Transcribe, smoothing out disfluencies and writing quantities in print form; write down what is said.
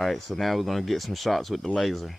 All right, so now we're gonna get some shots with the laser.